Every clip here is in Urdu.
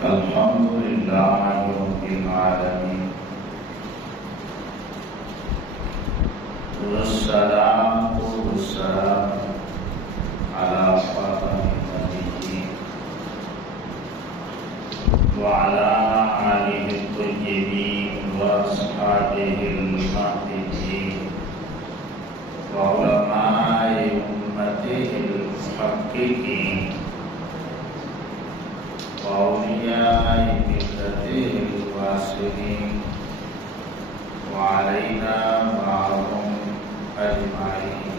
الحمد لله رب العالمين والصلاة والسلام على خاتم النبيين وعلى آله الطيبين وأصحابه المهديين وعلماء أمته المحققين وأولياء ملته الواسعين وعلينا معهم أجمعين.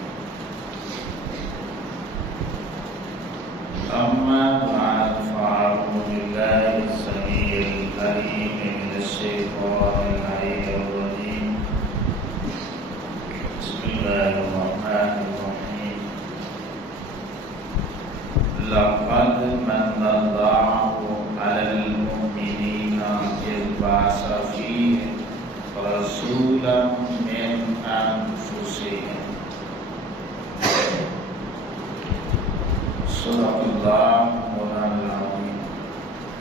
أما بعد فأعوذ بالله السميع العليم من الشيطان اللعين الرجيم. بسم الله الرحمن الرحيم. لقد من الله على المؤمنين إذ بعث فيهم رسولا من أنفسهم. صدق الله مولانا العظيم.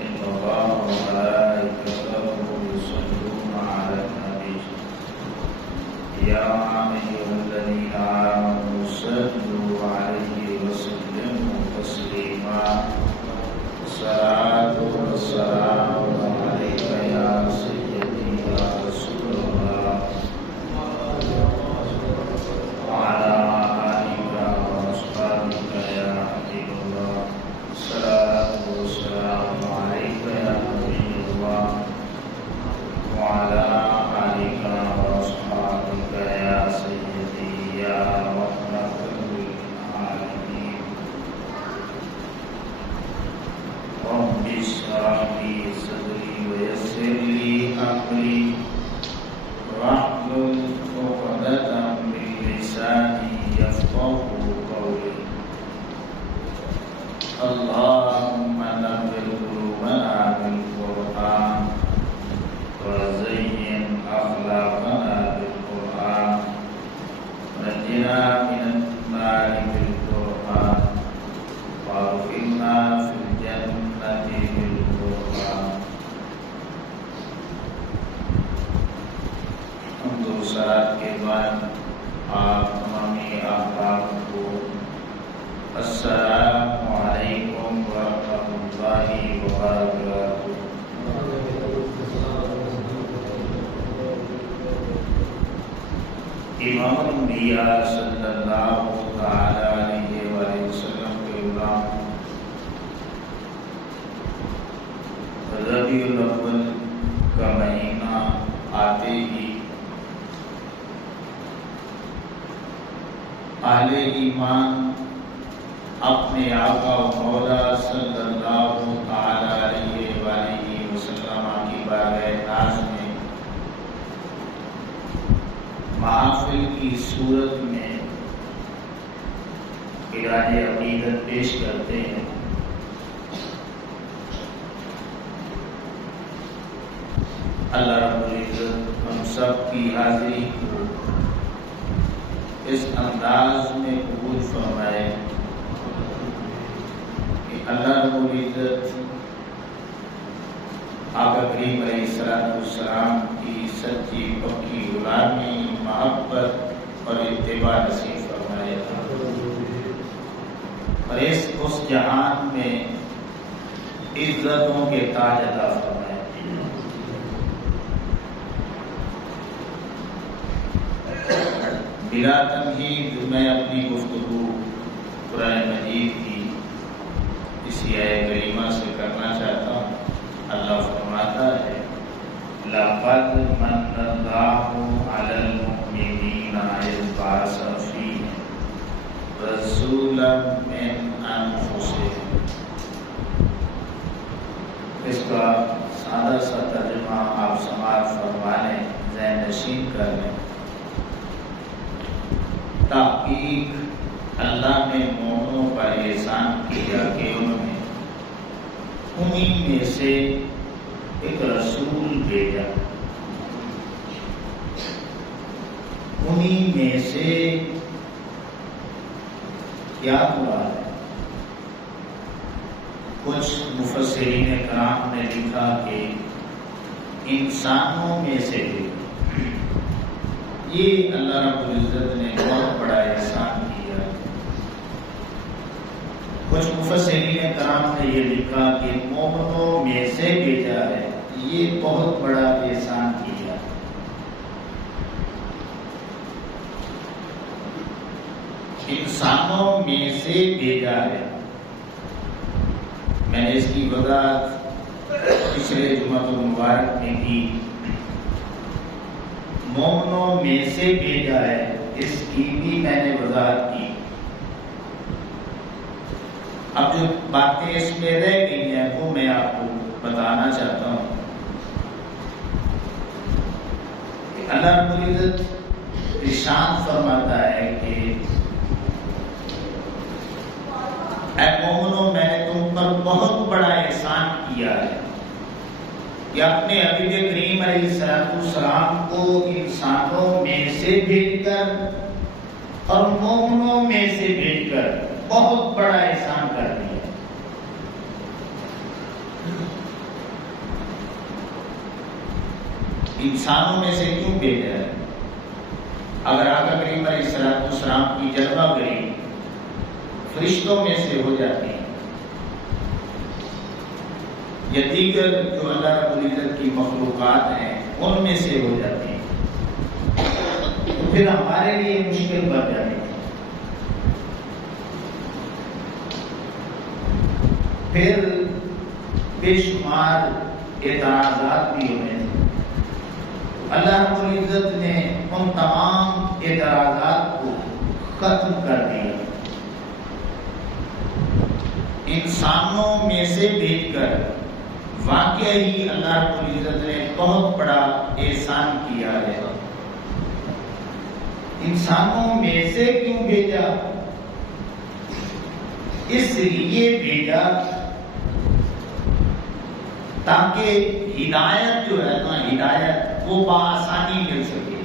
إن الله وملائكته يصلون على النبي يا أيها الذين آمنوا صلوا عليه وسلموا تسليما. الصلاة والسلام عليك يا سيدي يا رسول الله وعلى آلك وأصحابك يا حبيب الله. الصلاة والسلام عليك يا نبي الله وعلى آلك وأصحابك يا سيدي يا رحمة للعالمين. رب اشرح لي صدري ويسر لي أمري واحلل عقدة من لساني يفقهوا قولي. اللهم نور قلوبنا بالقرآن وزين أخلاقنا بالقرآن ونجنا من النار بالقرآن وادخلنا في الجنة بالقرآن. حمد و ثنا کے بعد آپ تمامی احباب کو السلام علیکم ورحمۃ اللہ وبرکاتہ. امام الانبیاء صلی اللہ تعالی علیہ وآلہ وسلم کے غلام ربیع الاول کا مہینہ آتے ہی اہل ایمان اپنے آقا و مولا صلی اللہ تعالی علیہ وآلہ وسلم کی بارگاہ ناز میں محافل کی صورت میں اعلان عقیدت پیش کرتے ہیں. اللہ رب العزت ہم سب کی حاضری کو اس انداز میں قبول فرمائے کہ اللہ رب العزت آقا کریم علیہ السلام کی سچی پکی غلامی محبت اور اتباع نصیب فرمائے اور اس جہان میں عزتوں کے تاج عطا فرمائے. بلا تمہید میں اپنی گفتگو قرآن مجید کی اسی آیہ کریمہ سے کرنا چاہتا ہوں. اللہ فرماتا ہے لَقَدْ مَنَّ اللَّهُ عَلَى الْمُؤْمِنِينَ إِذْ بَعَثَ فِيهِمْ رَسُولًا مِّنْ أَنفُسِهِمْ. اس کا سادہ سا ترجمہ آپ سماعت فرما لیں، ذہن نشین کر لیں. تحقیق اللہ نے مومنوں پر احسان کیا کہ انہوں نے انہی میں سے ایک رسول بھیجا. انہی میں سے کیا مراد ہے؟ کچھ مفسرین کرام نے لکھا کہ انسانوں میں سے یہ اللہ رب العزت نے بہت بڑا احسان کیا۔ کچھ مفسرین کرام نے یہ لکھا کہ مومنوں میں سے بھیجا ہے، یہ بہت بڑا احسان کیا۔ انسانوں میں سے بھیجا ہے، میں نے اس کی وضاحت پچھلے جمعہ المبارک میں کی۔ مومنوں میں سے بھیجا ہے، اس کی بھی میں نے وضاحت کی۔ اب جو باتیں اس میں رہ گئی ہیں وہ میں آپ کو بتانا چاہتا ہوں کہ اللہ رب العزت ارشاد فرماتا ہے کہ اے مومنوں، میں نے تم پر بہت بڑا احسان کیا ہے کہ اپنے حبیب کریم علیہ السلام کو انسانوں میں سے بھیج کر اور مومنوں میں سے بھیج کر بہت بڑا احسان کر دیا۔ انسانوں میں سے کیوں بھیجا ہے؟ اگر آقا کریم علیہ السلام کی جلوہ گری فرشتوں میں سے ہو جاتی ہیں یا دیگر جو اللہ رب العزت کی مخلوقات ہیں ان میں سے ہو جاتی ہیں تو پھر ہمارے لیے مشکل بن جاتی ہے۔ پھر بے شمار اعتراضات بھی ہوئے۔ اللہ رب العزت نے ان تمام اعتراضات کو ختم کر دیا۔ انسانوں میں سے بھیج کر واقعی اللہ رب العزت نے بہت بڑا احسان کیا ہے۔ انسانوں میں سے کیوں بھیجا؟ اس لیے بھیجا تاکہ ہدایت جو ہے نا، ہدایت وہ بآسانی مل سکے۔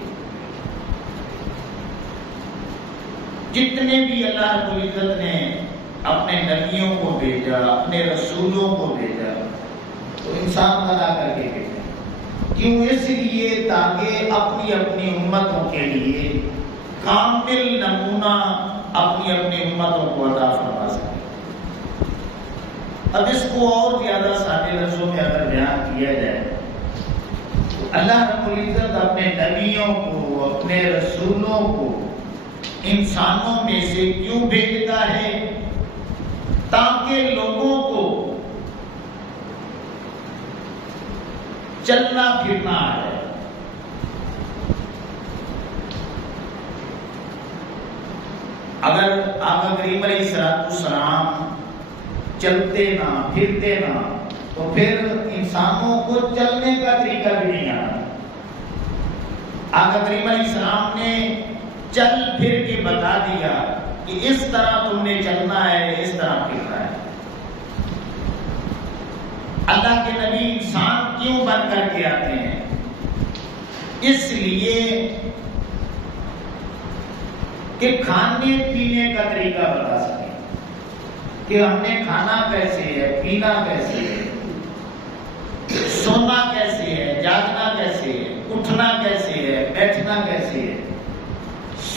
جتنے بھی اللہ رب العزت نے اپنے نبیوں کو بھیجا، اپنے رسولوں کو بھیجا، تو انسان بنا کر کے بھیجا۔ کیوں؟ اس لیے تاکہ اپنی اپنی امتوں کے لیے کامل نمونہ اپنی اپنی امتوں کو عطا فرما سکے۔ اب اس کو اور زیادہ سادے لفظوں میں اگر بیان کیا جائے تو اللہ رب العزت اپنے نبیوں کو، اپنے رسولوں کو انسانوں میں سے کیوں بھیجتا ہے؟ تاکہ لوگوں کو چلنا پھرنا آ جائے۔ اگر آقا کریم علیہ السلام چلتے نہ پھرتے نہ تو پھر انسانوں کو چلنے کا طریقہ بھی نہیں آتا۔ آقا کریم علیہ السلام نے چل پھر کے بتا دیا کہ اس طرح تم نے چلنا ہے، اس طرح پھرنا ہے۔ اللہ کے نبی انسان کیوں بن کر کے آتے ہیں؟ اس لیے کہ کھانے پینے کا طریقہ بتا سکیں کہ ہم نے کھانا کیسے ہے، پینا کیسے ہے، سونا کیسے ہے، جاگنا کیسے ہے، اٹھنا کیسے ہے، بیٹھنا کیسے ہے،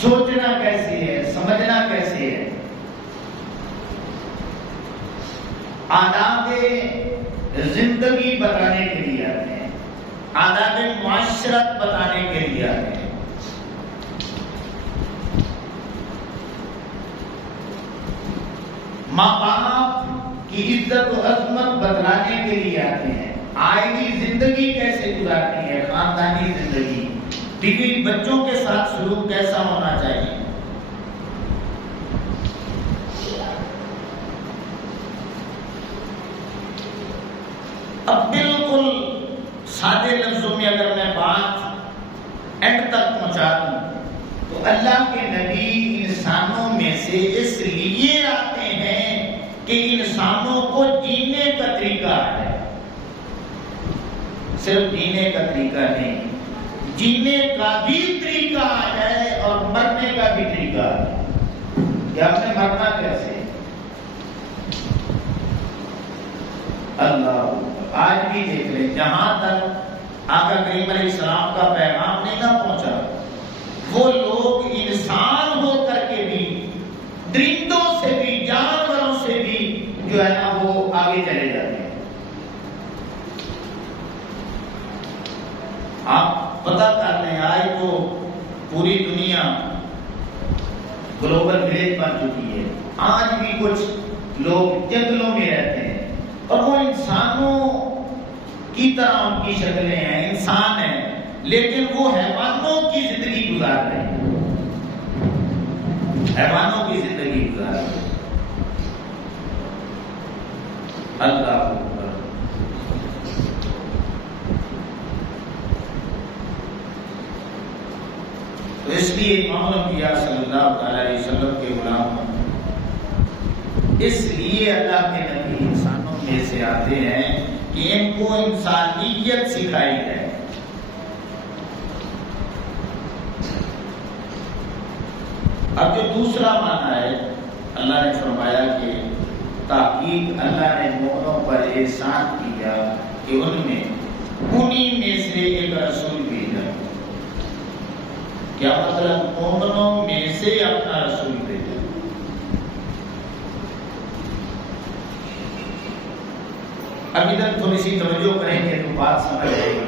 سوچنا کیسے ہے، سمجھنا کیسے ہے۔ آداب زندگی بتانے کے لیے آتے ہیں، آداب معاشرت بتانے کے لیے آتے ہیں۔ ماں باپ کی عزت و عظمت بتلانے کے لیے آتے ہیں۔ آئینی زندگی کیسے گزارنی ہے، خاندانی زندگی، بیوی بچوں کے ساتھ سلوک کیسا ہونا چاہیے۔ اب بالکل سادے لفظوں میں اگر میں بات اینڈ تک پہنچا دوں تو اللہ کے نبی انسانوں میں سے اس لیے آتے ہیں کہ انسانوں کو جینے کا طریقہ ہے۔ صرف جینے کا طریقہ نہیں، جینے کا بھی طریقہ آ جائے اور مرنے کا بھی طریقہ آ جائے کہ ہم نے مرنا کیسے۔ اللہ آج بھی دیکھ لیں جہاں تک آقا کریم علیہ السلام کا پیغام نہیں نہ پہنچا، وہ لوگ انسان ہو کر کے بھی درندوں سے بھی جانوروں سے بھی جو ہے نا وہ آگے چلے جاتے ہیں۔ آپ پتہ کر لیں آج تو پوری دنیا گلوبل ولیج بن چکی ہے، آج بھی کچھ لوگ جنگلوں میں رہتے ہیں اور وہ انسانوں کی طرح ان کی شکلیں ہیں، انسان ہیں، لیکن وہ حیوانوں کی زندگی گزار رہے ہیں، حیوانوں کی زندگی گزار رہے ہیں۔ اللہ اکبر۔ تو اس لیے امام الانبیاء صلی اللہ علیہ وسلم کے غلام، اس لیے اللہ کے نبی انسانوں میں سے آتے ہیں کہ ان کو انسانیت سکھائی جائے۔ اب جو دوسرا معنی ہے، اللہ نے فرمایا کہ تحقیق اللہ نے مومنوں پر احسان کیا کہ انہی میں سے ایک رسول بھیجا۔ کیا مطلب؟ مومنوں میں سے اپنا رسول بھیجا۔ اب ادھر تھوڑی سی توجہ کریں گے تو بات سمجھ آئے گی۔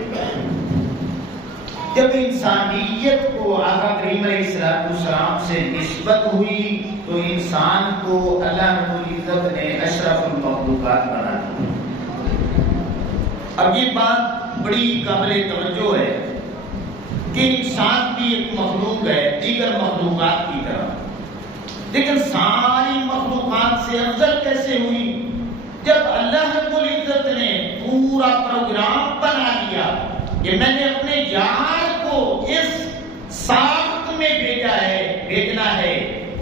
جب انسانیت کو آقا کریم علیہ السلام سے نسبت ہوئی تو انسان کو اللہ رب العزت نے اشرف المخلوقات بنا دیا۔ اب یہ بات بڑی قابل توجہ ہے کہ انسان بھی ایک مخلوق ہے دیگر مخلوقات کی طرح، لیکن ساری مخلوقات سے افضل کیسے ہوئی؟ جب اللہ رب العزت نے پورا پروگرام بنا دیا کہ میں نے اپنے یار کو اس ساخت میں بھیجنا ہے،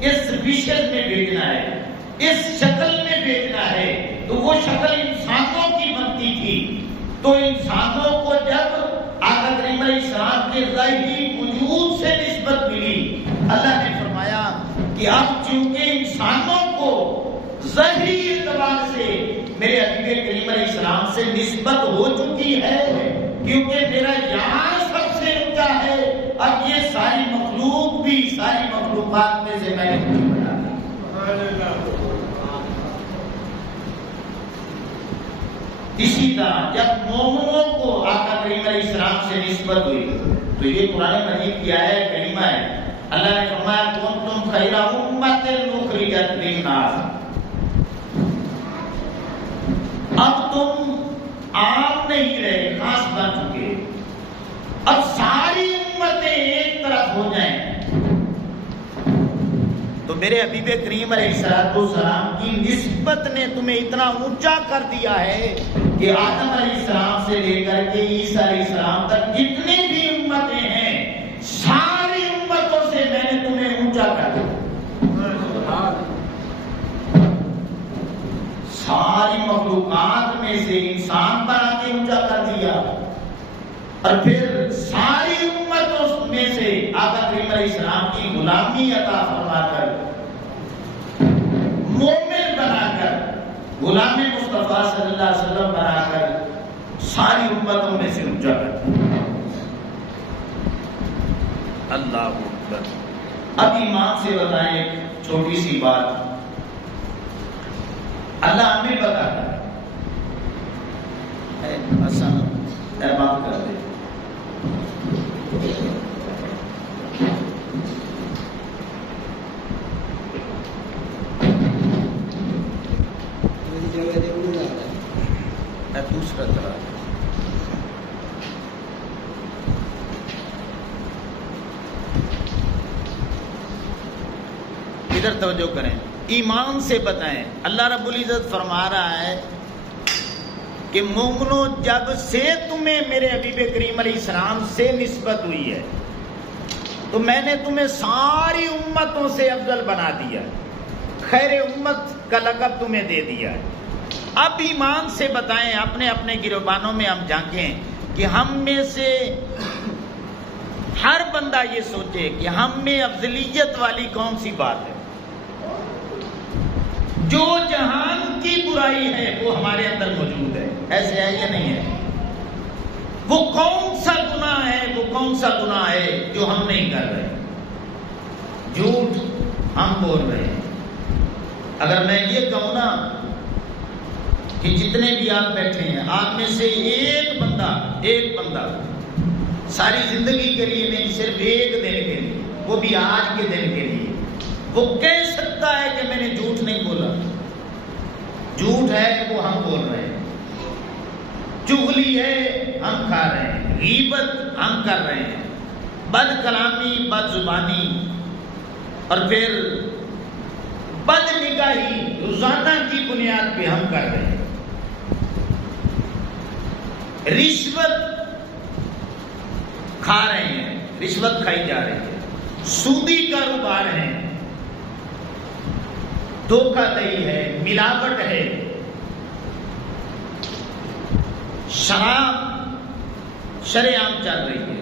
اس وشن میں بھیجنا ہے، اس شکل میں بھیجنا ہے، تو وہ شکل انسانوں کی بنتی تھی۔ تو انسانوں کو جب آقا کریم علیہ السلام کے ظاہری وجود سے نسبت ملی، اللہ نے فرمایا کہ اب چونکہ انسانوں کو ظاہری اعتبار سے میرے حبیب کریم علیہ السلام سے نسبت ہو چکی ہے، کیونکہ میرا یار سب سے اونچا ہے، اب یہ ساری مخلوق بھی ساری مخلوقات میں سے میں نے بنا دی۔ اسی طرح جب مومنوں کو آقا کریم علیہ السلام سے نسبت ہوئی تو یہ قرآن مجید کی آیت کریمہ ہے، اللہ نے فرمایا کنتم خیر امۃ اخرجت للناس۔ اب تم عام نہیں رہے، خاص بن چکے، اب ساری امتیں ایک طرف ہو جائیں تو میرے حبیب کریم علیہ السلام کی نسبت نے تمہیں اتنا اونچا کر دیا ہے کہ آدم علیہ السلام سے لے کر کے عیسیٰ علیہ السلام تک جتنی بھی امتیں ہیں ساری امتوں سے میں نے تمہیں اونچا کر دیا۔ ساری مخلوقات میں سے انسان بنا کے اونچا کر دیا، اور پھر ساری امتوں میں سے آقا کریم علیہ السلام کی غلامی عطا فرما کر، مومن بنا کر، غلام مصطفیٰ صلی اللہ علیہ وسلم بنا کر ساری امتوں میں سے اونچا کر دیا۔ اللہ اکبر۔ اب ایمان سے بتائیں ایک چھوٹی سی بات، اللہ ہمیں بتاتا ہے، حسن احمد کر دے، دوسرا طرح ادھر توجہ کریں، ایمان سے بتائیں۔ اللہ رب العزت فرما رہا ہے کہ مومنو جب سے تمہیں میرے حبیب کریم علیہ السلام سے نسبت ہوئی ہے تو میں نے تمہیں ساری امتوں سے افضل بنا دیا، خیر امت کا لقب تمہیں دے دیا ہے۔ اب ایمان سے بتائیں، اپنے اپنے گروبانوں میں ہم جھانکیں کہ ہم میں سے ہر بندہ یہ سوچے کہ ہم میں افضلیت والی کون سی بات ہے۔ جو جہان کی برائی ہے وہ ہمارے اندر موجود ہے. ایسے ہے یا نہیں ہے؟ وہ کون سا گناہ ہے، وہ کون سا گناہ ہے جو ہم نہیں کر رہے؟ جھوٹ ہم بول رہے ہیں. اگر میں یہ کہوں نا کہ جتنے بھی آپ بیٹھے ہیں آپ میں سے ایک بندہ ساری زندگی کے لیے نہیں، صرف ایک دن کے لیے، وہ بھی آج کے دن کے لیے، وہ کہہ سکتا ہے کہ میں نے جھوٹ نہیں بولا. جھوٹ ہے وہ ہم بول رہے ہیں، چغلی ہے ہم کھا رہے ہیں، غیبت ہم کر رہے ہیں، بد کلامی، بد زبانی اور پھر بد نگاہی روزانہ کی بنیاد پہ ہم کر رہے ہیں. رشوت کھا رہے ہیں، رشوت کھائی جا رہی ہے، سودی کاروبار ہے، دھوکہ دہی ہے، ملاوٹ ہے، شراب شرع عام چل رہی ہے،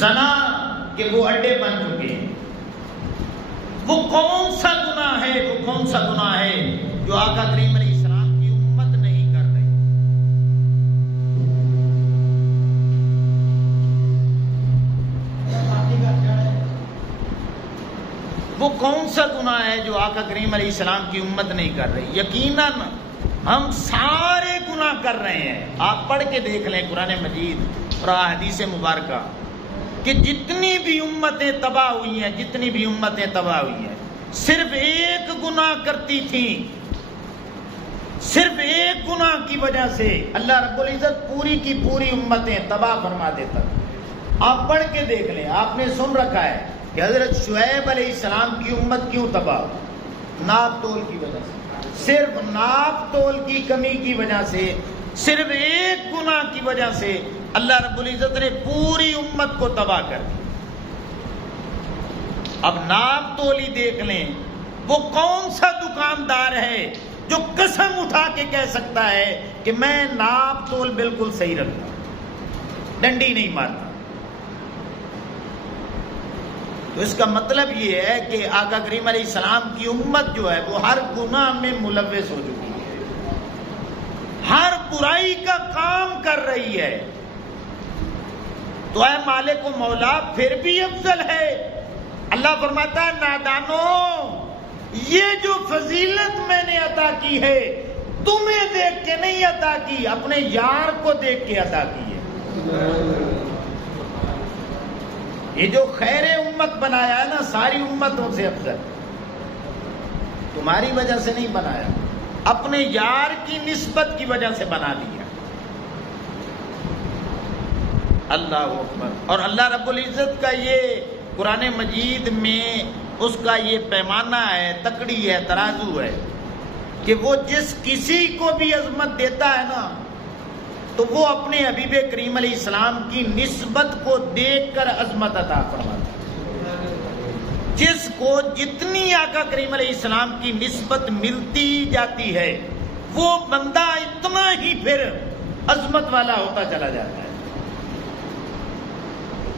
زنا کے وہ اڈے بن چکے ہیں. وہ کون سا گناہ ہے، وہ کون سا گناہ ہے جو آقا کریم علیہ السلام کی امت نہیں کر رہی؟ وہ کون سا گناہ ہے جو آقا کریم علیہ السلام کی امت نہیں کر رہی؟ یقیناً ہم سارے گناہ کر رہے ہیں. آپ پڑھ کے دیکھ لیں قرآن مجید اور احادیث مبارکہ کہ جتنی بھی امتیں تباہ ہوئی ہیں، صرف ایک گناہ کرتی تھیں، صرف ایک گناہ کی وجہ سے اللہ رب العزت پوری کی پوری امتیں تباہ فرما دیتا. آپ پڑھ کے دیکھ لیں. آپ نے سن رکھا ہے کہ حضرت شعیب علیہ السلام کی امت کیوں تباہ؟ ناپ تول کی وجہ سے، صرف ناپ تول کی کمی کی وجہ سے، صرف ایک گناہ کی وجہ سے اللہ رب العزت نے پوری امت کو تباہ کر دی. اب ناپ تولی دیکھ لیں، وہ کون سا دکاندار ہے جو قسم اٹھا کے کہہ سکتا ہے کہ میں ناپ تول بالکل صحیح رکھتا ہوں، ڈنڈی نہیں مارتا؟ تو اس کا مطلب یہ ہے کہ آقا کریم علیہ السلام کی امت جو ہے وہ ہر گناہ میں ملوث ہو چکی ہے، ہر برائی کا کام کر رہی ہے. تو اے مالک و مولا پھر بھی افضل ہے. اللہ فرماتا ہے نادانو، یہ جو فضیلت میں نے عطا کی ہے تمہیں دیکھ کے نہیں عطا کی، اپنے یار کو دیکھ کے عطا کی ہے. یہ جو خیر امت بنایا ہے نا ساری امتوں سے افضل، تمہاری وجہ سے نہیں بنایا، اپنے یار کی نسبت کی وجہ سے بنا دیا. اللہ اکبر. اور اللہ رب العزت کا یہ قرآن مجید میں اس کا یہ پیمانہ ہے، تکڑی ہے، ترازو ہے کہ وہ جس کسی کو بھی عظمت دیتا ہے نا تو وہ اپنے حبیب کریم علیہ السلام کی نسبت کو دیکھ کر عظمت عطا فرماتا ہے. جس کو جتنی آقا کریم علیہ السلام کی نسبت ملتی جاتی ہے وہ بندہ اتنا ہی پھر عظمت والا ہوتا چلا جاتا ہے.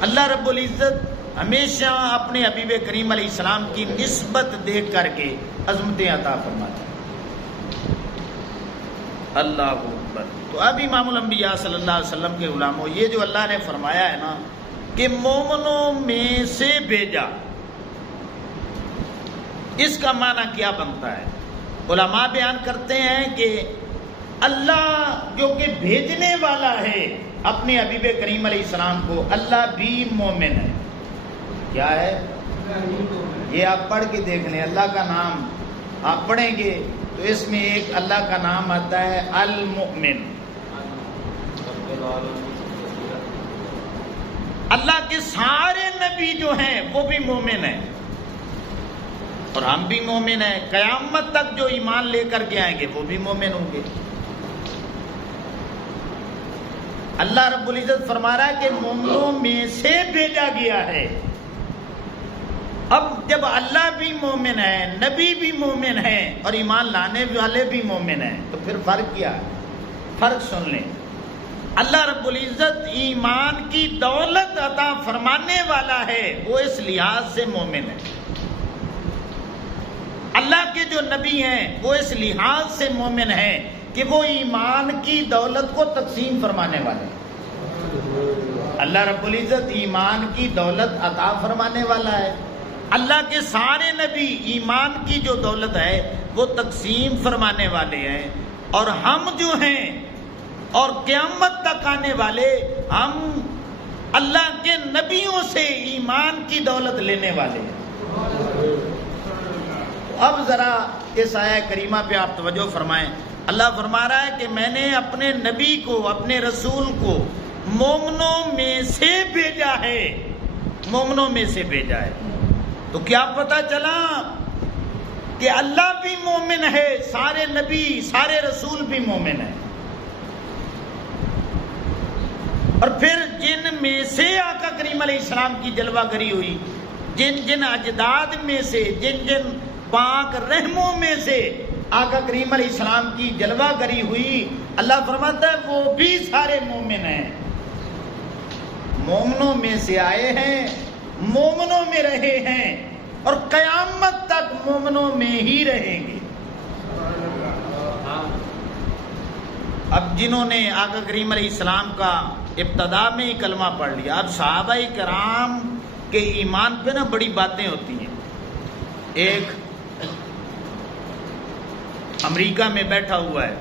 اللہ رب العزت ہمیشہ اپنے حبیب کریم علیہ السلام کی نسبت دیکھ کر کے عظمتیں عطا فرماتا ہے. اللہ اکبر. تو اب امام الانبیاء صلی اللہ علیہ وسلم کے غلاموں، یہ جو اللہ نے فرمایا ہے نا کہ مومنوں میں سے بھیجا، اس کا معنی کیا بنتا ہے؟ علماء بیان کرتے ہیں کہ اللہ جو کہ بھیجنے والا ہے اپنے حبیب کریم علیہ السلام کو، اللہ بھی مومن ہے. کیا ہے یہ؟ آپ پڑھ کے دیکھ لیں. اللہ کا نام آپ پڑھیں گے تو اس میں ایک اللہ کا نام آتا ہے المؤمن. اللہ کے سارے نبی جو ہیں وہ بھی مومن ہیں اور ہم بھی مومن ہیں. قیامت تک جو ایمان لے کر کے آئیں گے وہ بھی مومن ہوں گے. اللہ رب العزت فرما رہا ہے کہ مومنوں میں سے بھیجا گیا ہے. اب جب اللہ بھی مومن ہے، نبی بھی مومن ہے اور ایمان لانے والے بھی مومن ہیں تو پھر فرق کیا ہے؟ فرق سن لیں. اللہ رب العزت ایمان کی دولت عطا فرمانے والا ہے، وہ اس لحاظ سے مومن ہے. اللہ کے جو نبی ہیں وہ اس لحاظ سے مومن ہیں کہ وہ ایمان کی دولت کو تقسیم فرمانے والے ہیں۔ اللہ رب العزت ایمان کی دولت عطا فرمانے والا ہے۔ اللہ کے سارے نبی ایمان کی جو دولت ہے وہ تقسیم فرمانے والے ہیں، اور ہم جو ہیں اور قیامت تک آنے والے ہم اللہ کے نبیوں سے ایمان کی دولت لینے والے ہیں۔ اب ذرا اس آیہ کریمہ پہ آپ توجہ فرمائیں۔ اللہ فرما رہا ہے کہ میں نے اپنے نبی کو، اپنے رسول کو مومنوں میں سے بھیجا ہے، مومنوں میں سے بھیجا ہے۔ تو کیا پتہ چلا کہ اللہ بھی مومن ہے، سارے نبی سارے رسول بھی مومن ہیں، اور پھر جن میں سے آقا کریم علیہ السلام کی جلوہ گری ہوئی، جن جن اجداد میں سے، جن جن پاک رحموں میں سے آقا کریم علیہ السلام کی جلوہ گری ہوئی، اللہ فرماتا ہے وہ بھی سارے مومن ہیں، مومنوں میں سے آئے ہیں، مومنوں میں رہے ہیں، اور قیامت تک مومنوں میں ہی رہیں گے۔ اب جنہوں نے آقا کریم علیہ السلام کا ابتدا میں ہی کلمہ پڑھ لیا، اب صحابہ کرام کے ایمان پہ نا بڑی باتیں ہوتی ہیں۔ ایک امریکہ میں بیٹھا ہوا ہے،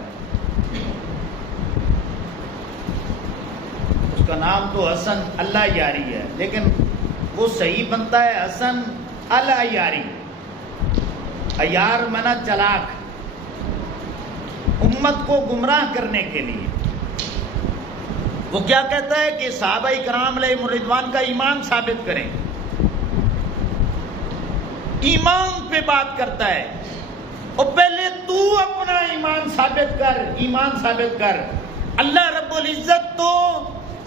اس کا نام تو حسن اللہ یاری ہے، لیکن وہ صحیح بنتا ہے حسن اللہ یاری، عیار منا چلاک، امت کو گمراہ کرنے کے لیے۔ وہ کیا کہتا ہے کہ صحابہ کرام علیہ رضوان کا ایمان ثابت کریں، ایمان پہ بات کرتا ہے، اور پہلے تو اپنا ایمان ثابت کر، ایمان ثابت کر۔ اللہ رب العزت تو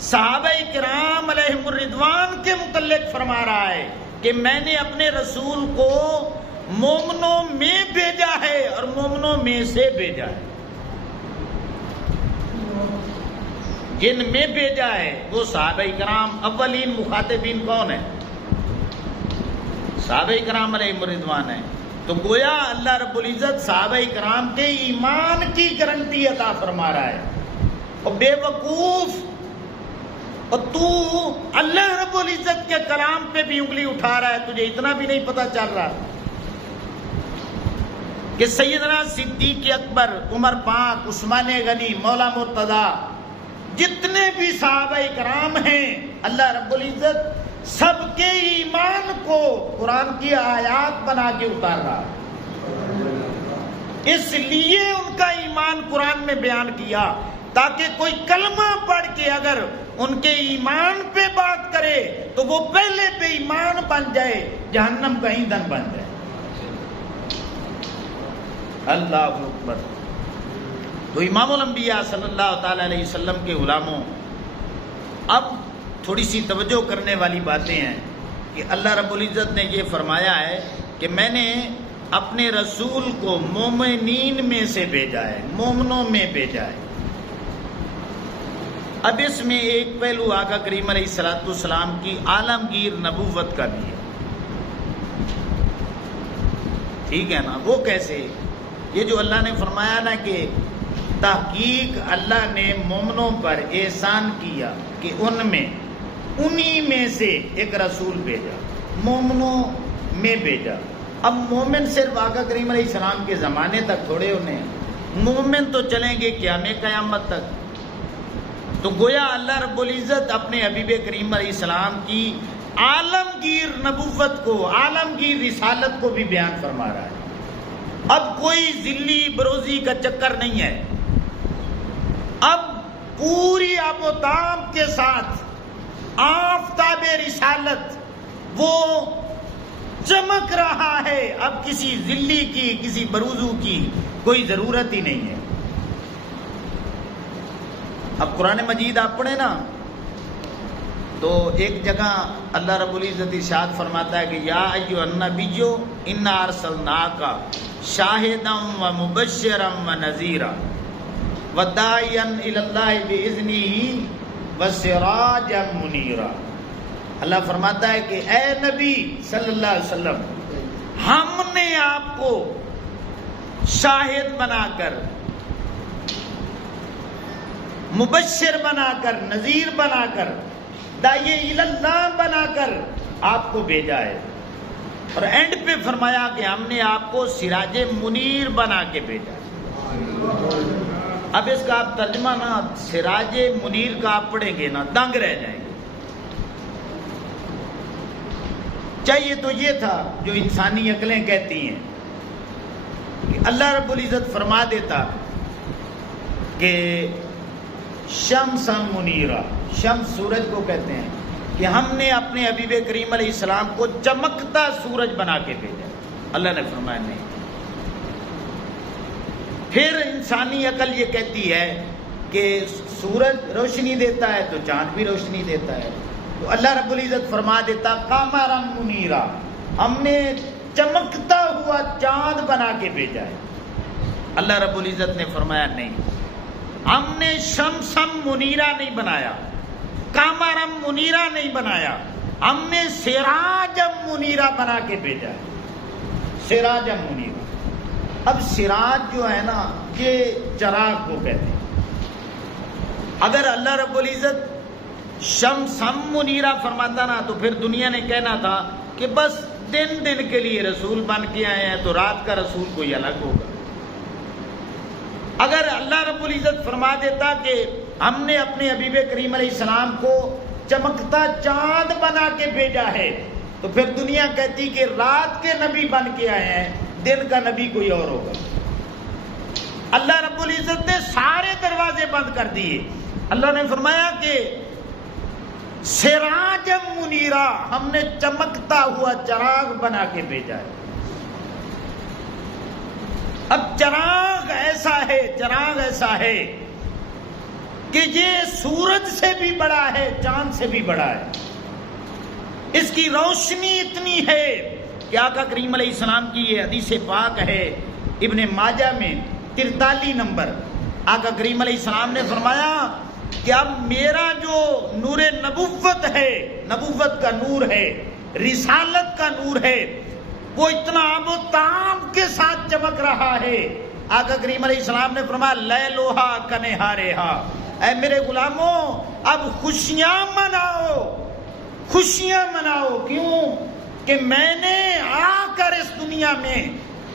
صحابہ کرام علیہ الرضوان کے متعلق فرما رہا ہے کہ میں نے اپنے رسول کو مومنوں میں بھیجا ہے اور مومنوں میں سے بھیجا ہے۔ جن میں بھیجا ہے وہ صحابہ کرام، اولین مخاطبین کون ہیں؟ صحابہ کرام علیہ الرضوان ہیں۔ تو گویا اللہ رب العزت صحابہ کرام کے ایمان کی گارنٹی عطا فرما رہا ہے، اور بے وقوف، اور تو اللہ رب العزت کے کلام پہ بھی انگلی اٹھا رہا ہے، تجھے اتنا بھی نہیں پتا چل رہا کہ سیدنا صدیق اکبر، عمر پاک، عثمان غنی، مولا مرتضیٰ، جتنے بھی صحابہ کرام ہیں، اللہ رب العزت سب کے ایمان کو قرآن کی آیات بنا کے اتار رہا، اس لیے ان کا ایمان قرآن میں بیان کیا، تاکہ کوئی کلمہ پڑھ کے اگر ان کے ایمان پہ بات کرے تو وہ پہلے بے ایمان بن جائے، جہنم کا ایندھن بن جائے۔ اللہ اکبر۔ تو امام الانبیاء صلی اللہ تعالی علیہ وسلم کے غلاموں، اب تھوڑی سی توجہ کرنے والی باتیں ہیں کہ اللہ رب العزت نے یہ فرمایا ہے کہ میں نے اپنے رسول کو مومنین میں سے بھیجا ہے، مومنوں میں بھیجا ہے۔ اب اس میں ایک پہلو آقا کریم علیہ السلام کی عالمگیر نبوت کا بھی ہے، ٹھیک ہے نا؟ وہ کیسے؟ یہ جو اللہ نے فرمایا نا کہ تحقیق اللہ نے مومنوں پر احسان کیا کہ انہی میں سے ایک رسول بھیجا، مومنوں میں بھیجا۔ اب مومن صرف آقا کریم علیہ السلام کے زمانے تک تھوڑے ہونے ہیں، مومن تو چلیں گے قیامت تک۔ تو گویا اللہ رب العزت اپنے حبیب کریم علیہ السلام کی عالمگیر نبوت کو، عالمگیر رسالت کو بھی بیان فرما رہا ہے۔ اب کوئی ذلی بروزی کا چکر نہیں ہے، اب پوری آب و تاب کے ساتھ آفتاب رسالت وہ چمک رہا ہے، اب کسی ذلی کی، کسی بروزو کی کوئی ضرورت ہی نہیں ہے۔ اب قرآن مجید آپ پڑھیں نا تو ایک جگہ اللہ رب العزت ارشاد فرماتا ہے کہ یا ایھا النبی انا ارسلناک شاہدا و مبشرا و نذیرا وداعیا الی اللہ باذنہ وسراجا منیرا۔ اللہ فرماتا ہے کہ اے نبی صلی اللہ علیہ وسلم، ہم نے آپ کو شاہد بنا کر، مبشر بنا کر، نذیر بنا کر، داعی اللہ بنا کر آپ کو بھیجا ہے، اور اینڈ پہ فرمایا کہ ہم نے آپ کو سراج منیر بنا کے بھیجا ہے۔ اب اس کا آپ ترجمہ نا سراج منیر کا آپ پڑھیں گے نا دنگ رہ جائیں گے۔ چاہیے تو یہ تھا جو انسانی عقلیں کہتی ہیں کہ اللہ رب العزت فرما دیتا کہ شمس منیرہ، شمس سورج کو کہتے ہیں، کہ ہم نے اپنے حبیب کریم علیہ السلام کو چمکتا سورج بنا کے بھیجا۔ اللہ نے فرمایا نہیں۔ پھر انسانی عقل یہ کہتی ہے کہ سورج روشنی دیتا ہے تو چاند بھی روشنی دیتا ہے، تو اللہ رب العزت فرما دیتا قمرا منیرا، ہم نے چمکتا ہوا چاند بنا کے بھیجا ہے۔ اللہ رب العزت نے فرمایا نہیں، ہم نے شمسم منیرا نہیں بنایا، قمرم منیرا نہیں بنایا، ہم نے سراجم منیرا بنا کے بھیجا ہے۔ سراجم منیرا، اب سراج جو ہے نا یہ چراغ کو کہتے ہیں۔ اگر اللہ رب العزت شمسم منیرا فرماتا نا تو پھر دنیا نے کہنا تھا کہ بس دن کے لیے رسول بن کے آئے ہیں تو رات کا رسول کوئی الگ ہوگا۔ اگر اللہ رب العزت فرما دیتا کہ ہم نے اپنے حبیب کریم علیہ السلام کو چمکتا چاند بنا کے بھیجا ہے تو پھر دنیا کہتی کہ رات کے نبی بن کے آئے ہیں، دن کا نبی کوئی اور ہوگا۔ اللہ رب العزت نے سارے دروازے بند کر دیے۔ اللہ نے فرمایا کہ سراجم منیرا، ہم نے چمکتا ہوا چراغ بنا کے بھیجا ہے۔ اب چراغ ایسا ہے کہ یہ سورج سے بھی بڑا ہے، چاند سے بھی بڑا ہے۔ اس کی روشنی اتنی ہے کہ آقا کریم علیہ السلام کی یہ حدیث پاک ہے ابن ماجہ میں 43 نمبر، آقا کریم علیہ السلام نے فرمایا کہ اب میرا جو نور نبوت ہے، نبوت کا نور ہے، رسالت کا نور ہے، وہ اتنا آب و تاب کے ساتھ چمک رہا ہے۔ آقا کریم علیہ السلام نے فرمایا لیلوہا کنہارہا، اے میرے غلاموں اب خوشیاں مناؤ۔ کیوں کہ میں نے آ کر اس دنیا میں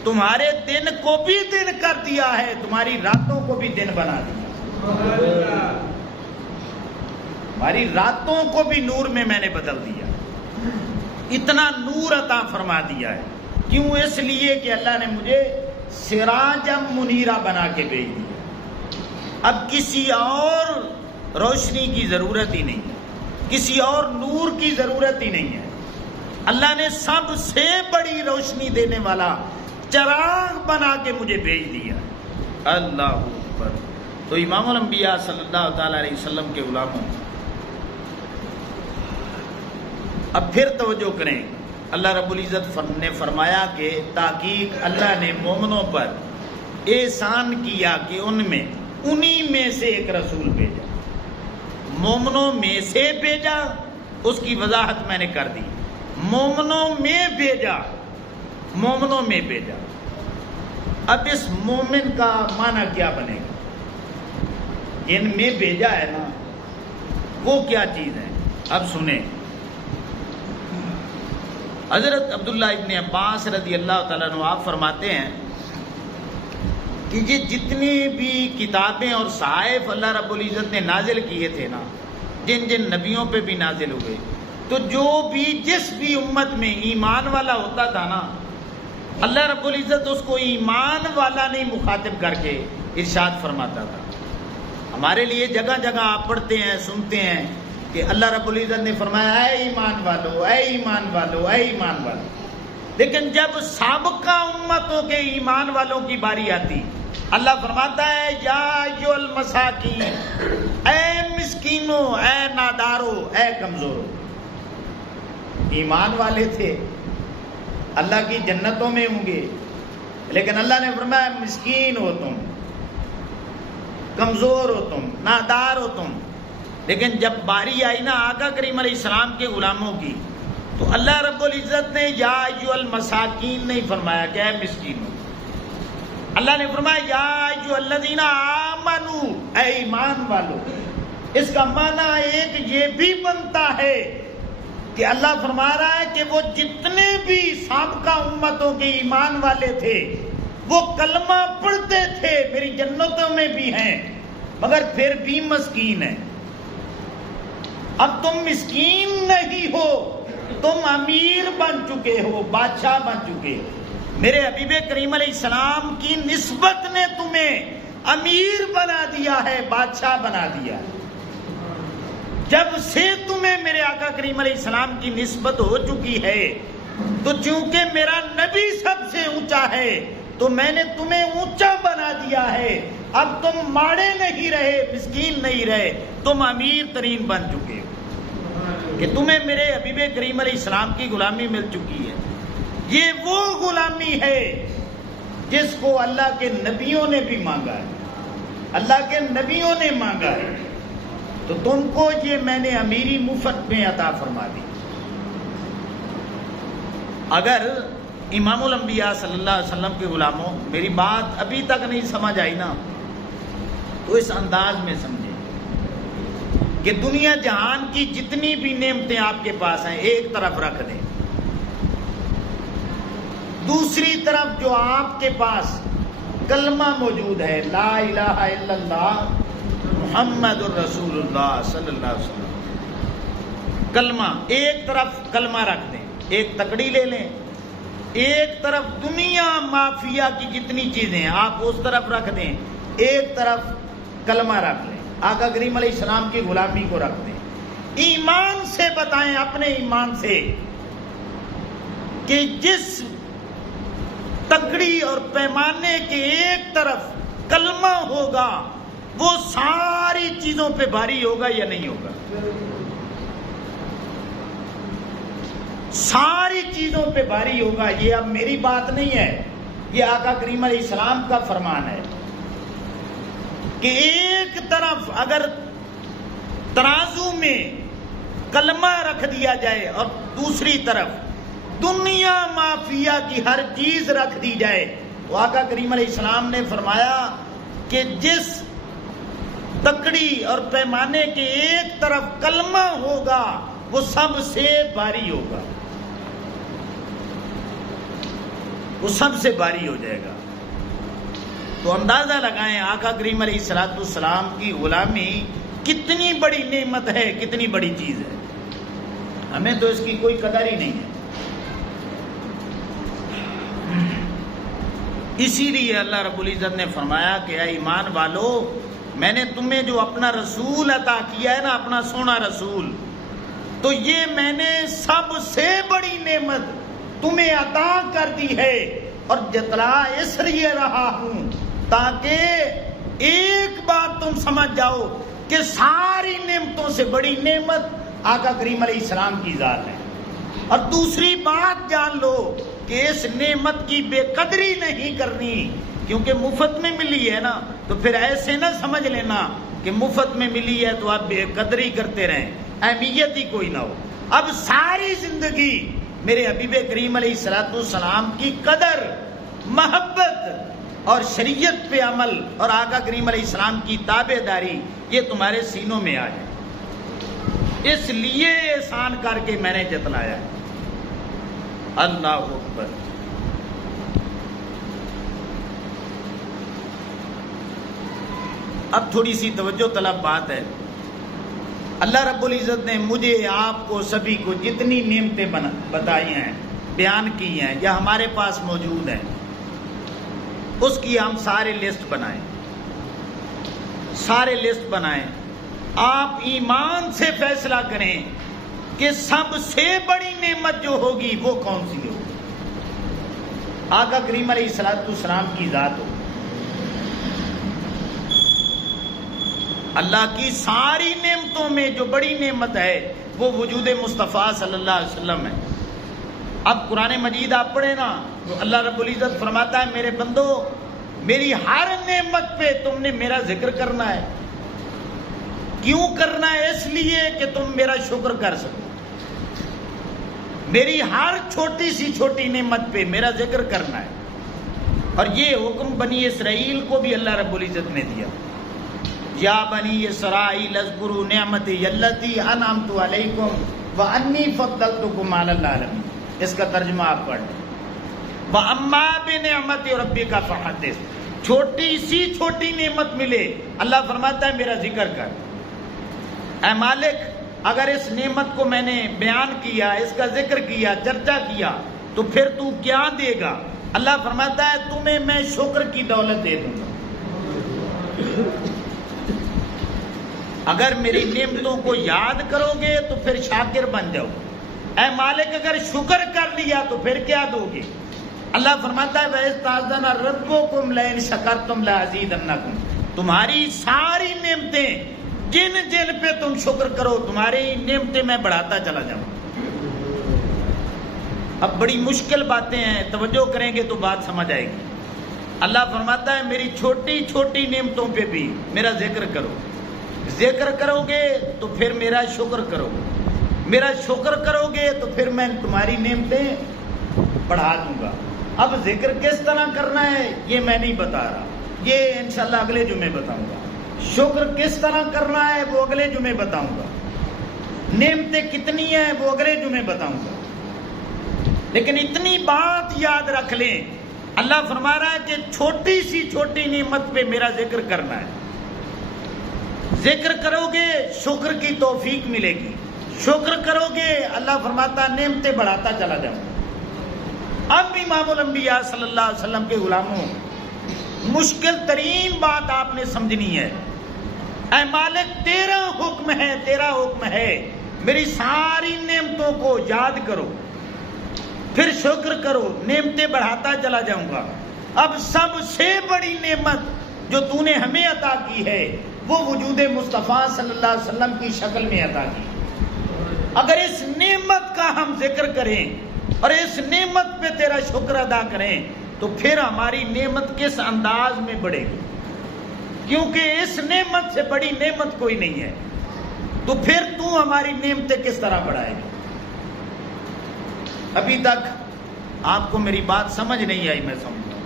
تمہارے دن کو بھی دن کر دیا ہے، تمہاری راتوں کو بھی دن بنا دیا، تمہاری راتوں کو بھی نور میں میں نے بدل دیا، اتنا نور عطا فرما دیا ہے۔ کیوں؟ اس لیے کہ اللہ نے مجھے سراجم منیرا بنا کے بھیج دیا۔ اب کسی اور روشنی کی ضرورت ہی نہیں ہے، کسی اور نور کی ضرورت ہی نہیں ہے۔ اللہ نے سب سے بڑی روشنی دینے والا چراغ بنا کے مجھے بھیج دیا۔ اللہ اکبر۔ تو امام الانبیاء صلی اللہ تعالی علیہ وسلم کے غلاموں، اب پھر توجہ کریں، اللہ رب العزت نے فرمایا کہ تحقیق اللہ نے مومنوں پر احسان کیا کہ انہی میں سے ایک رسول بھیجا، مومنوں میں سے بھیجا، اس کی وضاحت میں نے کر دی، مومنوں میں بھیجا۔ اب اس مومن کا معنی کیا بنے گا؟ جن میں بھیجا ہے نا وہ کیا چیز ہے؟ اب سنیں، حضرت عبداللہ ابن عباس رضی اللہ تعالیٰ عنہ آپ فرماتے ہیں کہ یہ جتنی بھی کتابیں اور صحائف اللہ رب العزت نے نازل کیے تھے نا، جن نبیوں پہ بھی نازل ہوئے، تو جو بھی جس بھی امت میں ایمان والا ہوتا تھا نا، اللہ رب العزت اس کو ایمان والا نہیں مخاطب کر کے ارشاد فرماتا تھا۔ ہمارے لیے جگہ جگہ آپ پڑھتے ہیں، سنتے ہیں کہ اللہ رب العزت نے فرمایا اے ایمان والو، اے ایمان والو، اے ایمان والو، لیکن جب سابقہ امتوں کے ایمان والوں کی باری آتی، اللہ فرماتا ہے یا ایھا المساکین، اے مسکینوں، اے نادارو، اے کمزورو۔ ایمان والے تھے، اللہ کی جنتوں میں ہوں گے، لیکن اللہ نے فرمایا مسکین ہو تم، کمزور ہو تم، نادار ہو تم۔ لیکن جب باری آئی نا آقا کریم علیہ السلام کے غلاموں کی، تو اللہ رب العزت نے یا ایھا المساکین نہیں فرمایا کہ اے مسکینوں، اللہ نے فرمایا یا ایھا الذین آمنو، اے ایمان والو۔ اس کا معنی ایک یہ بھی بنتا ہے کہ اللہ فرما رہا ہے کہ وہ جتنے بھی سابقہ امتوں کے ایمان والے تھے وہ کلمہ پڑھتے تھے، میری جنتوں میں بھی ہیں، مگر پھر بھی مسکین ہیں۔ اب تم مسکین نہیں ہو، تم امیر بن چکے ہو، بادشاہ بن چکے ہو۔ میرے حبیب کریم علیہ السلام کی نسبت نے تمہیں امیر بنا دیا ہے، بادشاہ بنا دیا ہے۔ جب سے تمہیں میرے آقا کریم علیہ السلام کی نسبت ہو چکی ہے تو چونکہ میرا نبی سب سے اونچا ہے تو میں نے تمہیں اونچا بنا دیا ہے۔ اب تم ماڑے نہیں رہے، مسکین نہیں رہے، تم امیر ترین بن چکے ہو کہ تمہیں میرے حبیب کریم علیہ السلام کی غلامی مل چکی ہے۔ یہ وہ غلامی ہے جس کو اللہ کے نبیوں نے بھی مانگا ہے، اللہ کے نبیوں نے مانگا ہے، تو تم کو یہ میں نے امیری مفت میں عطا فرما دی۔ اگر امام الانبیاء صلی اللہ علیہ وسلم کے غلاموں میری بات ابھی تک نہیں سمجھ آئی نا تو اس انداز میں سمجھیں کہ دنیا جہان کی جتنی بھی نعمتیں آپ کے پاس ہیں ایک طرف رکھ دیں، دوسری طرف جو آپ کے پاس کلمہ موجود ہے لا الہ الا اللہ محمد الرسول اللہ صلی اللہ علیہ وسلم، کلمہ ایک طرف کلمہ رکھ دیں، ایک تکڑی لے لیں، ایک طرف دنیا مافیا کی جتنی چیزیں ہیں آپ اس طرف رکھ دیں، ایک طرف کلمہ رکھ لیں، آقا کریم علیہ السلام کی غلامی کو رکھ دیں۔ ایمان سے بتائیں، اپنے ایمان سے، کہ جس تکڑی اور پیمانے کے ایک طرف کلمہ ہوگا وہ ساری چیزوں پہ بھاری ہوگا یا نہیں ہوگا؟ ساری چیزوں پہ بھاری ہوگا۔ یہ اب میری بات نہیں ہے، یہ آقا کریم علیہ السلام کا فرمان ہے کہ ایک طرف اگر ترازو میں کلمہ رکھ دیا جائے اور دوسری طرف دنیا مافیا کی ہر چیز رکھ دی جائے تو آقا کریم علیہ السلام نے فرمایا کہ جس تکڑی اور پیمانے کے ایک طرف کلمہ ہوگا وہ سب سے بھاری ہوگا، وہ سب سے بھاری ہو جائے گا۔ تو اندازہ لگائیں آقا کریم علیہ السلام کی غلامی کتنی بڑی نعمت ہے، کتنی بڑی چیز ہے، ہمیں تو اس کی کوئی قدر ہی نہیں ہے۔ اسی لیے اللہ رب العزت نے فرمایا کہ اے ایمان والو، میں نے تمہیں جو اپنا رسول عطا کیا ہے نا، اپنا سونا رسول، تو یہ میں نے سب سے بڑی نعمت تمہیں عطا کر دی ہے، اور جتلا اس لیے رہا ہوں تاکہ ایک بات تم سمجھ جاؤ کہ ساری نعمتوں سے بڑی نعمت آقا کریم علیہ السلام کی ذات ہے، اور دوسری بات جان لو کہ اس نعمت کی بے قدری نہیں کرنی، کیونکہ مفت میں ملی ہے نا، تو پھر ایسے نہ سمجھ لینا کہ مفت میں ملی ہے تو آپ بے قدری کرتے رہیں، اہمیت ہی کوئی نہ ہو۔ اب ساری زندگی میرے حبیب کریم علیہ السلام کی قدر، محبت اور شریعت پہ عمل اور آقا کریم علیہ السلام کی تابع داری یہ تمہارے سینوں میں آ جائے، اس لیے احسان کر کے میں نے جتلایا۔ اللہ اکبر۔ اب تھوڑی سی توجہ طلب بات ہے، اللہ رب العزت نے مجھے، آپ کو، سبھی کو جتنی نعمتیں بتائی ہیں، بیان کی ہیں یا ہمارے پاس موجود ہیں، اس کی ہم سارے لسٹ بنائیں، سارے لسٹ بنائیں۔ آپ ایمان سے فیصلہ کریں کہ سب سے بڑی نعمت جو ہوگی وہ کون سی ہوگی؟ آقا کریم علیہ السلام کی ذات ہوگی۔ اللہ کی ساری نعمتوں میں جو بڑی نعمت ہے وہ وجود مصطفیٰ صلی اللہ علیہ وسلم ہے۔ اب قرآن مجید آپ پڑھیں نا تو اللہ رب العزت فرماتا ہے میرے بندو، میری ہر نعمت پہ تم نے میرا ذکر کرنا ہے۔ کیوں کرنا ہے؟ اس لیے کہ تم میرا شکر کر سکو۔ میری ہر چھوٹی سی چھوٹی نعمت پہ میرا ذکر کرنا ہے. اور یہ حکم بنی اسرائیل کو بھی اللہ رب العزت نے دیا. یا بنی اسرائیل اذکروا نعمتی التی انعمت علیکم وانی فضلتکم علی العالمین. اس کا ترجمہ آپ پڑھ لیں. وَأَمَّا بِنِعْمَتِ رَبِّكَ فَحَدِّثْ. چھوٹی سی چھوٹی نعمت ملے اللہ فرماتا ہے میرا ذکر کر. اے مالک اگر اس نعمت کو میں نے بیان کیا, اس کا ذکر کیا, چرچا کیا, تو پھر تو کیا دے گا؟ اللہ فرماتا ہے تمہیں میں شکر کی دولت دے دوں گا. اگر میری نعمتوں کو یاد کرو گے تو پھر شاکر بن جاؤ. اے مالک اگر شکر کر لیا تو پھر کیا دو گے؟ اللہ فرماتا ہے وَإِذْ رَبُّكُمْ لَئِنْ شَكَرْتُمْ لَأَزِيدَنَّكُمْ. تمہاری ساری نعمتیں جن جن پہ تم شکر کرو تمہاری نعمتیں میں بڑھاتا چلا جاؤں. اب بڑی مشکل باتیں ہیں, توجہ کریں گے تو بات سمجھ آئے گی. اللہ فرماتا ہے میری چھوٹی چھوٹی نعمتوں پہ بھی میرا ذکر کرو. ذکر کرو گے تو پھر میرا شکر کرو. میرا شکر کرو گے تو پھر میں تمہاری نعمتیں بڑھا دوں گا. اب ذکر کس طرح کرنا ہے یہ میں نہیں بتا رہا, یہ انشاءاللہ اگلے جمعے بتاؤں گا. شکر کس طرح کرنا ہے وہ اگلے جمعے بتاؤں گا. نعمتیں کتنی ہیں وہ اگلے جمعے بتاؤں گا. لیکن اتنی بات یاد رکھ لیں, اللہ فرما رہا ہے کہ چھوٹی سی چھوٹی نعمت پہ میرا ذکر کرنا ہے. ذکر کرو گے شکر کی توفیق ملے گی. شکر کرو گے اللہ فرماتا نعمتیں بڑھاتا چلا جاؤں. اب امام الانبیاء صلی اللہ علیہ وسلم کے غلاموں, مشکل ترین بات آپ نے سمجھنی ہے. اے مالک تیرا حکم ہے, تیرا حکم ہے میری ساری نعمتوں کو یاد کرو پھر شکر کرو, نعمتیں بڑھاتا چلا جاؤں گا. اب سب سے بڑی نعمت جو تو نے ہمیں عطا کی ہے وہ وجود مصطفیٰ صلی اللہ علیہ وسلم کی شکل میں عطا کی. اگر اس نعمت کا ہم ذکر کریں اور اس نعمت پہ تیرا شکر ادا کریں تو پھر ہماری نعمت کس انداز میں بڑھے گی, کیونکہ اس نعمت سے بڑی نعمت کوئی نہیں ہے. تو پھر تو ہماری نعمتیں کس طرح بڑھائے گی؟ ابھی تک آپ کو میری بات سمجھ نہیں آئی, میں سمجھتا ہوں.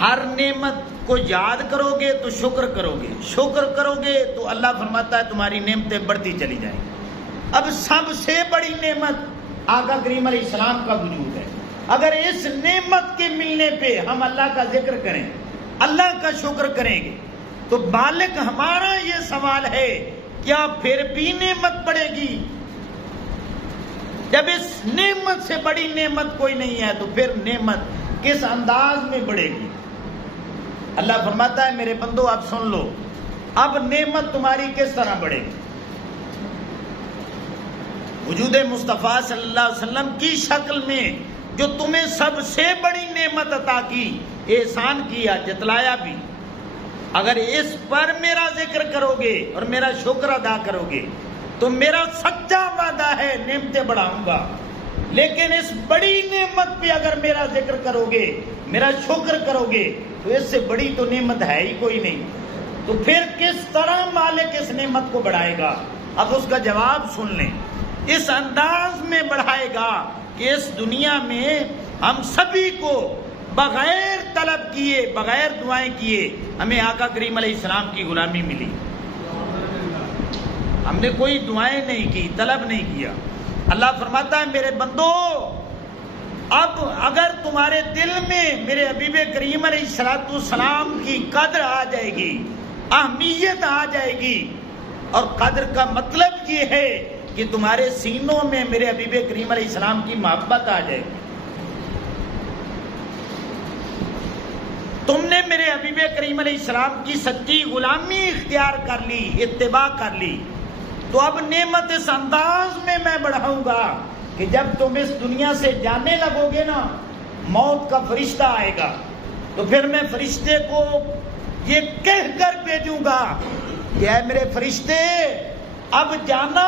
ہر نعمت کو یاد کرو گے تو شکر کرو گے, شکر کرو گے تو اللہ فرماتا ہے تمہاری نعمتیں بڑھتی چلی جائیں. اب سب سے بڑی نعمت آقا کریم علیہ السلام کا وجود ہے. اگر اس نعمت کے ملنے پہ ہم اللہ کا ذکر کریں, اللہ کا شکر کریں گے, تو بالک ہمارا یہ سوال ہے کیا پھر بھی نعمت بڑھے گی؟ جب اس نعمت سے بڑی نعمت کوئی نہیں ہے تو پھر نعمت کس انداز میں بڑھے گی؟ اللہ فرماتا ہے میرے بندو اب سن لو, اب نعمت تمہاری کس طرح بڑھے گی. وجود مصطفیٰ صلی اللہ علیہ وسلم کی شکل میں جو تمہیں سب سے بڑی نعمت عطا کی, احسان کیا, جتلایا بھی, اگر اس پر میرا ذکر کرو گے اور میرا شکر ادا کرو گے تو میرا سچا وعدہ ہے نعمتیں بڑھاؤں گا. لیکن اس بڑی نعمت پہ اگر میرا ذکر کرو گے, میرا شکر کرو گے, تو اس سے بڑی تو نعمت ہے ہی کوئی نہیں. تو پھر کس طرح مالک اس نعمت کو بڑھائے گا؟ اب اس کا جواب سن لیں. اس انداز میں بڑھائے گا کہ اس دنیا میں ہم سبھی کو بغیر طلب کیے, بغیر دعائیں کیے ہمیں آقا کریم علیہ السلام کی غلامی ملی. ہم نے کوئی دعائیں نہیں کی, طلب نہیں کیا. اللہ فرماتا ہے میرے بندو اب اگر تمہارے دل میں میرے حبیب کریم علیہ السلام کی قدر آ جائے گی, اہمیت آ جائے گی, اور قدر کا مطلب یہ ہے کہ تمہارے سینوں میں میرے حبیب کریم علیہ السلام کی محبت آ جائے گی, تم نے میرے حبیب کریم علیہ السلام کی سچی غلامی اختیار کر لی, اتباع کر لی, تو اب نعمت اس انداز میں بڑھاؤں گا کہ جب تم اس دنیا سے جانے لگو گے نا, موت کا فرشتہ آئے گا تو پھر میں فرشتے کو یہ کہہ کر بھیجوں گا کہ اے میرے فرشتے اب جانا,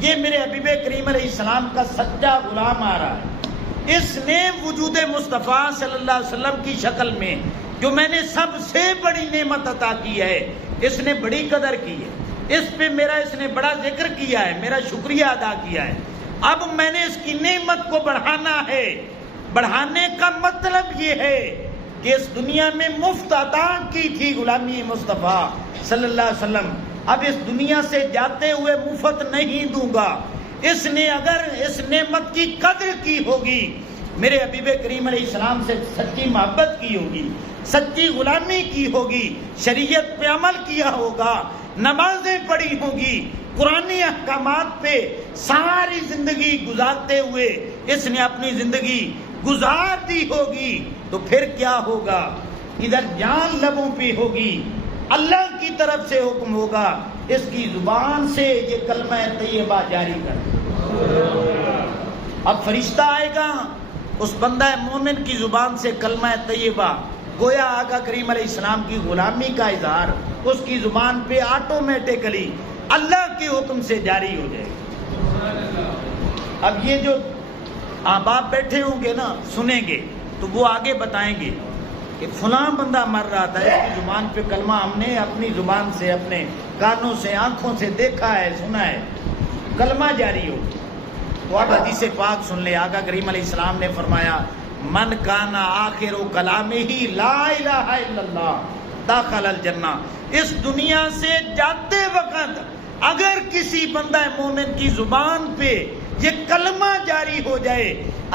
یہ میرے حبیب کریم علیہ السلام کا سچا غلام آ رہا ہے. اس نے وجود مصطفیٰ صلی اللہ علیہ وسلم کی شکل میں جو میں نے سب سے بڑی نعمت عطا کی ہے, اس نے بڑی قدر کی ہے, اس پہ میرا اس نے بڑا ذکر کیا ہے, میرا شکریہ ادا کیا ہے. اب میں نے اس کی نعمت کو بڑھانا ہے. بڑھانے کا مطلب یہ ہے کہ اس دنیا میں مفت عطا کی تھی غلامی مصطفیٰ صلی اللہ علیہ وسلم، اب اس دنیا سے جاتے ہوئے مفت نہیں دوں گا. اس نے اگر اس نعمت کی قدر کی ہوگی، میرے حبیب کریم علیہ السلام سے سچی محبت کی ہوگی، سچی غلامی کی ہوگی، شریعت پہ عمل کیا ہوگا، نمازیں پڑھی ہوگی، قرآنی احکامات پہ ساری زندگی گزارتے ہوئے اس نے اپنی زندگی گزار دی ہوگی، تو پھر کیا ہوگا؟ ادھر جان لبوں پہ ہوگی، اللہ کی طرف سے حکم ہوگا اس کی زبان سے یہ کلمہ طیبہ جاری کر. اب فرشتہ آئے گا، اس بندہ مومن کی زبان سے کلمہ طیبہ، گویا آقا کریم علیہ السلام کی غلامی کا اظہار اس کی زبان پہ آٹومیٹکلی اللہ کے حکم سے جاری ہو جائے گا. اب یہ جو احباب بیٹھے ہوں گے نا، سنیں گے تو وہ آگے بتائیں گے کہ فلاں بندہ مر رہا تھا، اس کی زبان پہ کلمہ ہم نے اپنی زبان سے، اپنے کانوں سے، آنکھوں سے دیکھا ہے، سنا ہے، کلمہ جاری ہو. تو آپ حدیث پاک سن لیں. آقا کریم علیہ السلام نے فرمایا من کانا آخر کلامہ لا الہ الا اللہ داخل الجنہ. اس دنیا سے جاتے وقت اگر کسی بندہ مومن کی زبان پہ یہ کلمہ جاری ہو جائے،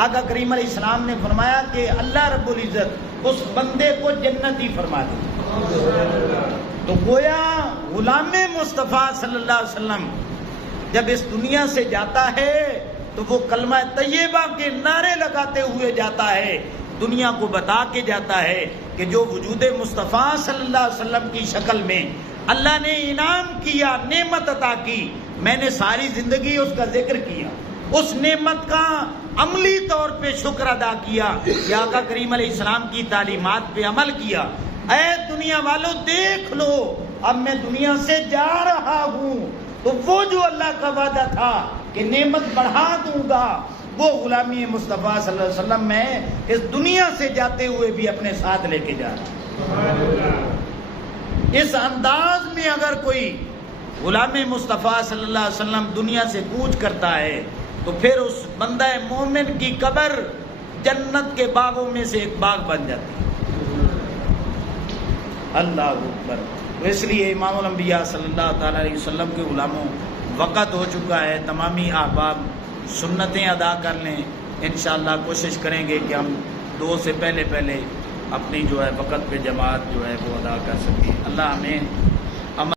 آقا کریم علیہ السلام نے فرمایا کہ اللہ رب العزت اس بندے کو جنتی فرما دے. تو گویا غلام مصطفیٰ صلی اللہ علیہ وسلم جب اس دنیا سے جاتا ہے تو وہ کلمہ طیبہ کے نعرے لگاتے ہوئے جاتا ہے، دنیا کو بتا کے جاتا ہے کہ جو وجود مصطفیٰ صلی اللہ علیہ وسلم کی شکل میں اللہ نے انعام کیا، نعمت عطا کی، میں نے ساری زندگی اس کا ذکر کیا، اس نعمت کا عملی طور پہ شکر ادا کیا کہ آقا کریم علیہ السلام کی تعلیمات پہ عمل کیا. اے دنیا والوں دیکھ لو، اب میں دنیا سے جا رہا ہوں، تو وہ جو اللہ کا وعدہ تھا کہ نعمت بڑھا دوں گا، وہ غلامی مصطفیٰ صلی اللہ علیہ وسلم میں اس دنیا سے جاتے ہوئے بھی اپنے ساتھ لے کے جا رہا. اس انداز میں اگر کوئی غلام مصطفیٰ صلی اللہ علیہ وسلم دنیا سے کوچ کرتا ہے تو پھر اس بندہ مومن کی قبر جنت کے باغوں میں سے ایک باغ بن جاتی ہے. اللہ اکبر. اس لیے امام الانبیاء صلی اللہ تعالیٰ علیہ وسلم کے غلاموں، وقت ہو چکا ہے، تمامی احباب سنتیں ادا کر لیں. انشاءاللہ کوشش کریں گے کہ ہم 2 سے پہلے اپنی جو ہے وقت پہ جماعت جو ہے وہ ادا کر سکیں. اللہ ہمیں